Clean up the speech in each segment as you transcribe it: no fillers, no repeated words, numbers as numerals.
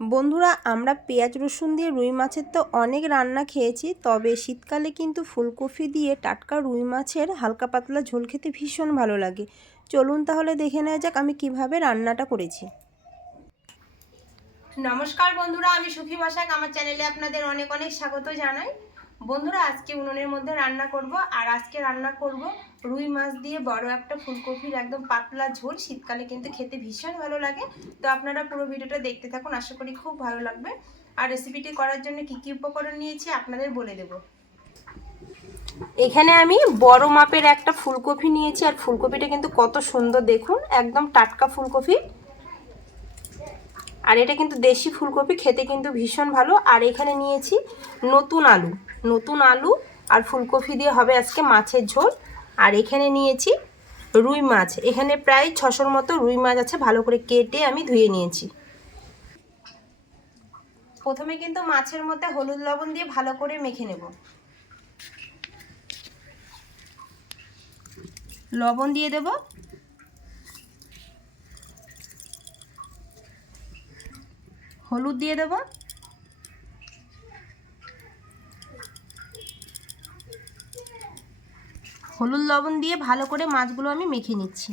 বন্ধুরা, আমরা পেঁয়াজ রসুন দিয়ে রুই মাছের তো অনেক রান্না খেয়েছি, তবে শীতকালে কিন্তু ফুলকপি দিয়ে টাটকা রুই মাছের হালকা পাতলা ঝোল খেতে ভীষণ ভালো লাগে। চলুন তাহলে দেখে নেওয়া যাক আমি কিভাবে রান্নাটা করেছি। নমস্কার বন্ধুরা, আমি সুখী ভাষাক আমার চ্যানেলে আপনাদের অনেক অনেক স্বাগত জানাই। বন্ধুরা, আজকে উনুনের মধ্যে রান্না করব, আর আজকে রান্না করব রুই মাছ দিয়ে বড় একটা ফুলকপির একদম পাতলা ঝোল। শীতকালে কিন্তু খেতে ভীষণ ভালো লাগে। তো আপনারা পুরো ভিডিওটা দেখতে থাকুন, আশা করি খুব ভালো লাগবে। আর রেসিপিটি করার জন্য কি কি উপকরণ নিয়েছি আপনাদের বলে দেব। এখানে আমি বড় মাপের একটা ফুলকপি নিয়েছি, আর ফুলকপিটা কিন্তু কত সুন্দর দেখুন, একদম টাটকা ফুলকপি। আর এটা কিন্তু দেশি ফুলকপি, খেতে কিন্তু ভীষণ ভালো। আর এখানে নিয়েছি নতুন আলু আর ফুলকপি দিয়ে হবে আজকে মাছের ঝোল। আর এখানে নিয়েছি রুই মাছ, এখানে প্রায় 600-র মতো রুই মাছ আছে, ভালো করে কেটে আমি ধুয়ে নিয়েছি। প্রথমে কিন্তু মাছের মধ্যে হলুদ লবণ দিয়ে ভালো করে মেখে নেব। লবণ দিয়ে দেব, হলুদ দিয়ে দেব, হলুদ লবণ দিয়ে ভালো করে মাছগুলো আমি মেখে নিচ্ছি।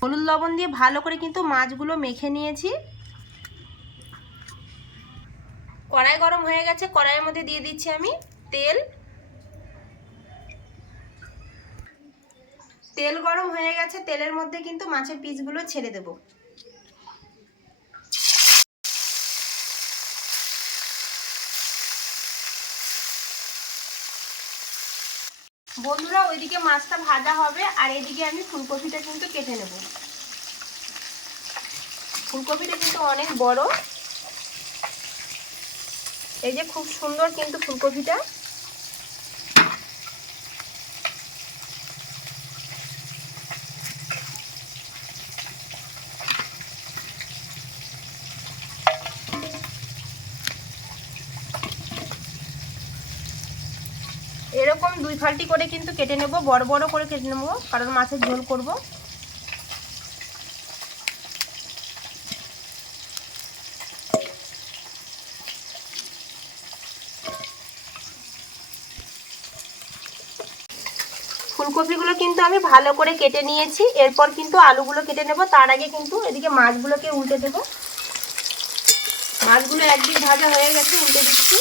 হলুদ লবণ দিয়ে ভালো করে কিন্তু মাছগুলো মেখে নিয়েছি। কড়াই গরম হয়ে গেছে, কড়াইয়ের মধ্যে দিয়ে দিচ্ছি আমি তেল গরম হয়ে গেছে, তেলের মধ্যে কিন্তু মাছের পিসগুলো ছেড়ে দেব। বন্ধুরা, ওইদিকে মাছটা ভাজা হবে, আর এদিকে আমি ফুলকপিটা কিন্তু কেটে নেব। ফুলকপিটা কিন্তু অনেক বড়, এই যে খুব সুন্দর কিন্তু ফুলকপিটা। এরকম 2 ফাল্টি করে কিন্তু কেটে নেব, বড় বড় করে কেটে নেব, কারণ মাছের ঝোল করব। ফুলকপিগুলো কিন্তু আমি ভালো করে কেটে নিয়েছি, এরপর কিন্তু আলুগুলো কেটে নেব। তার আগে কিন্তু এদিকে মাছগুলোকে উল্টে দেব। মাছগুলো একদিক ভাজা হয়ে গেছে, উল্টে দিচ্ছি।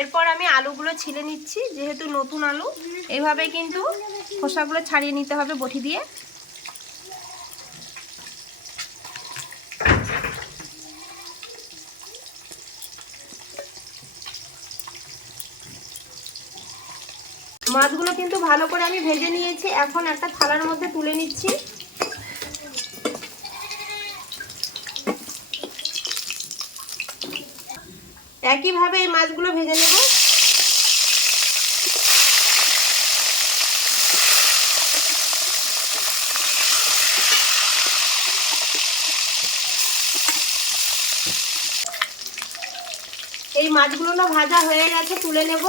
এরপর আমি আলুগুলো ছিলে নিচ্ছি, যেহেতু নতুন আলু, এইভাবে কিন্তু খোসাগুলো ছাড়িয়ে নিতে হবে বটি দিয়ে। মাছগুলো কিন্তু ভালো করে আমি ভেজে নিয়েছি, এখন একটা থালার মধ্যে তুলে নিচ্ছি। একইভাবে এই মাছগুলো ভেজে নেব। এই মাছগুলো না ভাজা হয়ে গেছে, তুলে নেব।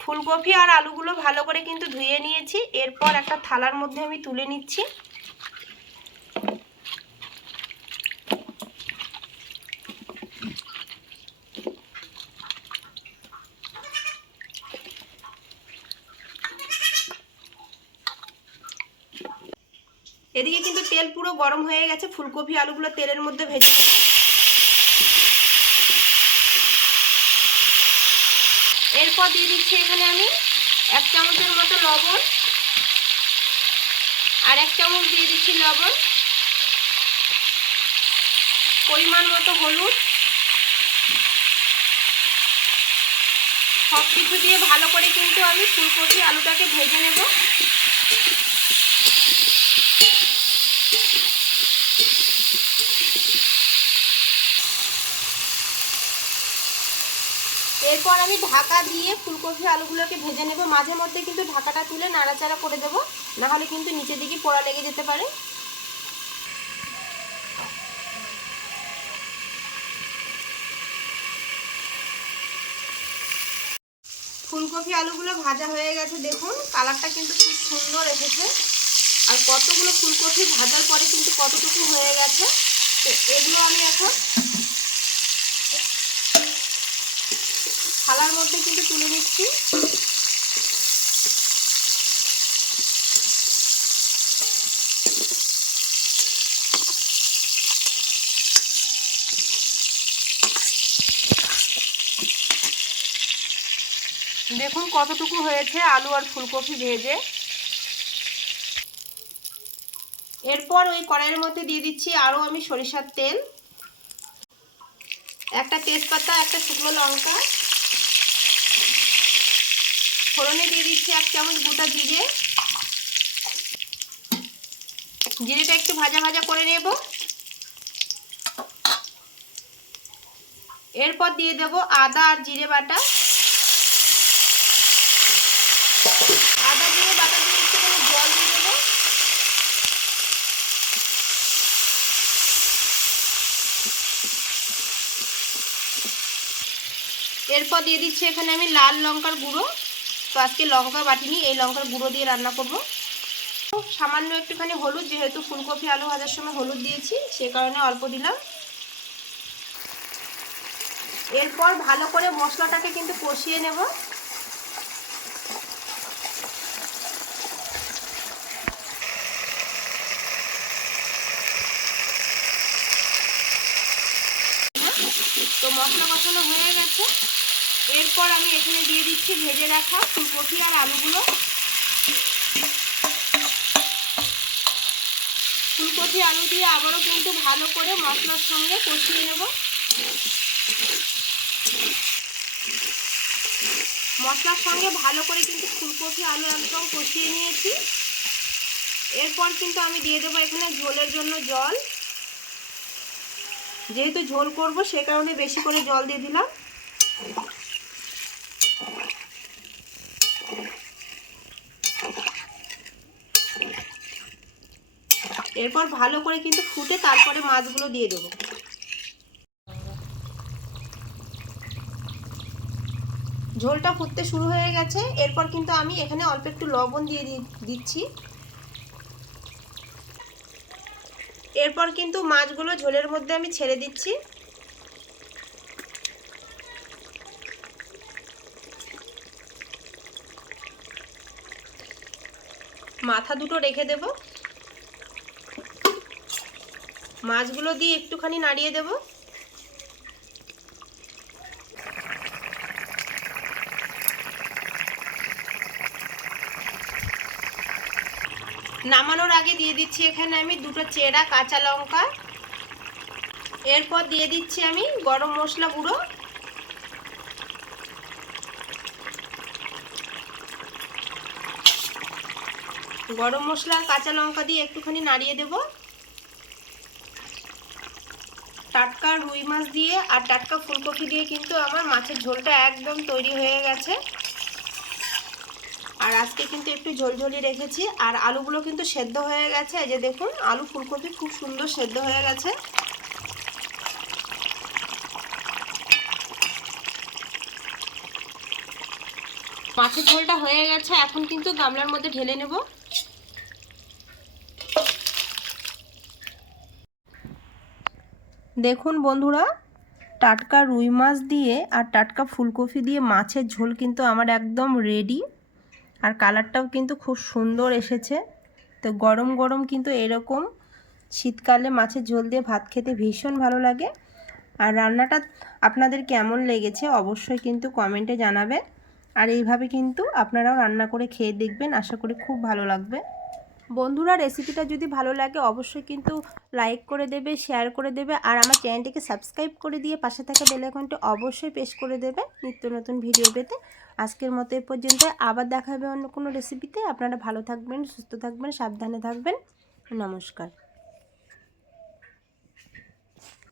ফুলকপি আর আলুগুলো ভালো করে কিন্তু ধুয়ে নিয়েছি, এরপর একটা থালার মধ্যে আমি তুলে নিচ্ছি। এদিকে কিন্তু তেল পুরো গরম হয়ে গেছে, ফুলকপি আলুগুলো তেলের মধ্যে ভেজে নেব। এরপর দিয়ে দিচ্ছি এখানে আমি 1 চামচের মতো লবণ, আর 1 চামচ দিয়ে দিচ্ছি লবণ, পরিমাণ মতো হলুদ, সব কিছু দিয়ে ভালো করে কিন্তু আমি ফুলকপি আলুটাকে ভেজে নেব। এরপর আমি ঢাকা দিয়ে ফুলকপি আলুগুলোকে ভেজে নেব। মাঝে মধ্যে কিন্তু ঢাকাটা তুলে নাড়াচাড়া করে দেবো, নাহলে কিন্তু নিচের দিকে পোড়া লেগে যেতে পারে। ফুলকপি আলুগুলো ভাজা হয়ে গেছে, দেখুন কালারটা কিন্তু খুব সুন্দর এসেছে। আর কতগুলো ফুলকপি ভাজার পরে কিন্তু কতটুকু হয়ে গেছে। তো এগুলো আমি এখন থালার মধ্যে কিন্তু তুলে নিচ্ছি। দেখুন কতটুকু হয়েছে আলু আর ফুলকপি ভেজে। এরপর ওই কড়াইয়ের মধ্যে দিয়ে দিচ্ছি আরও আমি সরিষার তেল, একটা তেজপাতা, একটা শুকনো লঙ্কা, ফোড়নে দিয়ে দিচ্ছি 1 চামচ গোটা জিরে। জিরেটা একটু ভাজা ভাজা করে নেব। এরপর দিয়ে দেব আদা আর জিরে বাটা। আদা জিরে বাটা দিয়ে একটুখানি জল দিয়ে দেবো। এরপর দিয়ে দিচ্ছি এখানে আমি লাল লঙ্কার গুঁড়ো। তো আজকে লঙ্কা বাটিনি, এই লঙ্কার গুঁড়ো দিয়ে রান্না করব। সামান্য একটুখানি হলুদ, যেহেতু ফুলকপি আলু ভাজার সময় হলুদ দিয়েছি সে কারণে অল্প দিলাম। এরপর ভালো করে মশলাটাকে কিন্তু কষিয়ে নেব। তো মশলা কষানো হয়ে গেছে। এরপর আমি এখানে দিয়ে দিচ্ছি ভেজে রাখা ফুলকপি আর আলুগুলো। ফুলকপি আলু দিয়ে আবারও কিন্তু ভালো করে মশলার সঙ্গে কষিয়ে নেব। মশলার সঙ্গে ভালো করে কিন্তু ফুলকপি আলু একদম কষিয়ে নিয়েছি। এরপর কিন্তু আমি দিয়ে দেবো এখানে ঝোলের জন্য জল। যেহেতু ঝোল করব সে কারণে বেশি করে জল দিয়ে দিলাম। এরপর ভালো করে কিন্তু ফুটে তারপরে মাছগুলো দিয়ে দেবো। ঝোলটা ফুটতে শুরু হয়ে গেছে। এরপর কিন্তু আমি এখানে অল্প একটু লবণ দিয়ে দিচ্ছি। এরপর কিন্তু মাছগুলো ঝোলের মধ্যে আমি ছেড়ে দিচ্ছি। মাথা দুটো রেখে দেব। মাছগুলো দিয়ে একটুখানি নাড়িয়ে দেব। নামানোর আগে দিয়ে দিচ্ছি এখানে আমি 2টো চেরা কাঁচা লঙ্কা। এরপর দিয়ে দিচ্ছি আমি গরম মশলা গুঁড়ো। গরম মশলা আর কাঁচা লঙ্কা দিয়ে একটুখানি নাড়িয়ে দেব। টাটকা রুই মাছ দিয়ে আর টাটকা ফুলকপি দিয়ে কিন্তু আমার মাছের ঝোলটা একদম তৈরি হয়ে গেছে। আর আজকে কিন্তু একটু ঝোলঝোলি রেখেছি। আর আলুগুলো কিন্তু সেদ্ধ হয়ে গেছে। এই যে দেখুন আলু ফুলকপি খুব সুন্দর সেদ্ধ হয়ে গেছে। মাছের ঝোলটা হয়ে গেছে, এখন কিন্তু গামলার মধ্যে ঢেলে নেব। দেখুন বন্ধুরা, টাটকা রুই মাছ দিয়ে আর টাটকা ফুলকপি দিয়ে মাছের ঝোল কিন্তু আমার একদম রেডি। আর কালারটাও কিন্তু খুব সুন্দর এসেছে। তো গরম গরম কিন্তু এরকম শীতকালে মাছের ঝোল দিয়ে ভাত খেতে ভীষণ ভালো লাগে। আর রান্নাটা আপনাদের কেমন লেগেছে অবশ্যই কিন্তু কমেন্টে জানাবে। আর এইভাবে কিন্তু আপনারাও রান্না করে খেয়ে দেখবেন, আশা করি খুব ভালো লাগবে। বন্ধুরা রেসিপিটা যদি ভালো লাগে অবশ্যই কিন্তু লাইক করে দেবে, শেয়ার করে দেবে, আর আমার চ্যানেলটিকে সাবস্ক্রাইব করে দিয়ে পাশে থাকা বেল আইকনটি অবশ্যই প্রেস করে দেবে নিত্য নতুন ভিডিও পেতে। আজকের মতো এ পর্যন্ত, আবার দেখা হবে অন্য কোনো রেসিপিতে। আপনারা ভালো থাকবেন, সুস্থ থাকবেন, সাবধানে থাকবেন। নমস্কার।